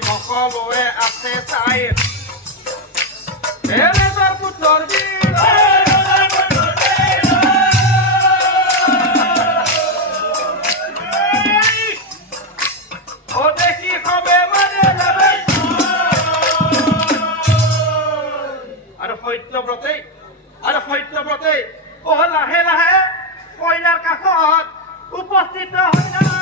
সকলোৱে আছে চাই পুত্ৰৰ বীৰ সত্যব্ৰতেই আৰু সত্যব্ৰতেই লাহে লাহে কইনাৰ কাষত উপস্থিত হয়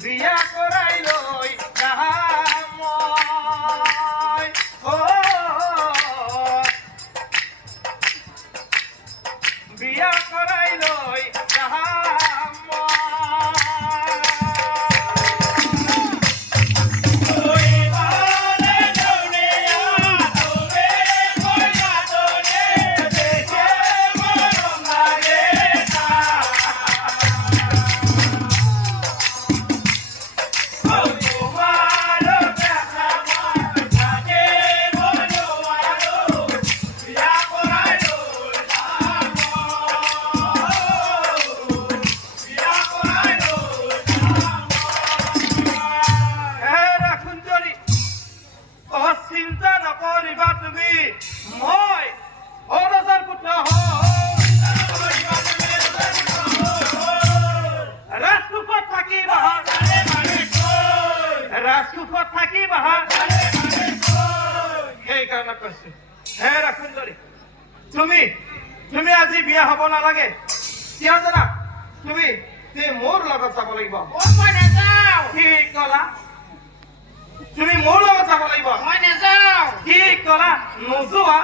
বিয়া কৰাই ৰাজকোষত থাকি কৈছো। তুমি তুমি আজি বিয়া হ'ব নালাগে। কিয় জানা? তুমি মোৰ লগত যাব লাগিব। মই নাযাওঁ। কি কলা? তুমি মোৰ লগত যাব লাগিব। মই নাযাওঁ। কি কলা? নোযোৱা?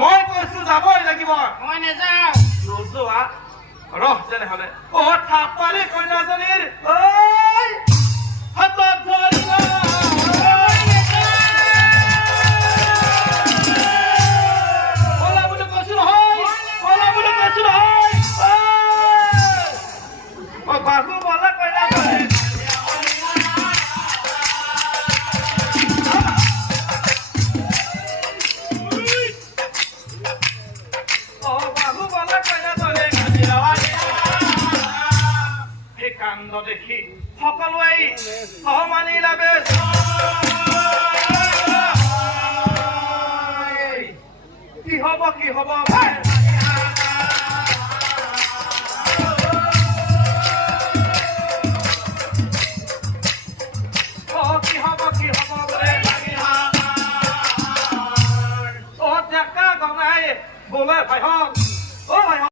মই কৈছো যাবই লাগিব। মই নাযাওঁ। নোযোৱা? ৰহ তেনেহলে। অ থাপাৰী কন্যাজনীৰ ঐ! কাণ্ড দেখি। সকলোৱে সমানিলা বেচ কি হব কি হব? বোলে অ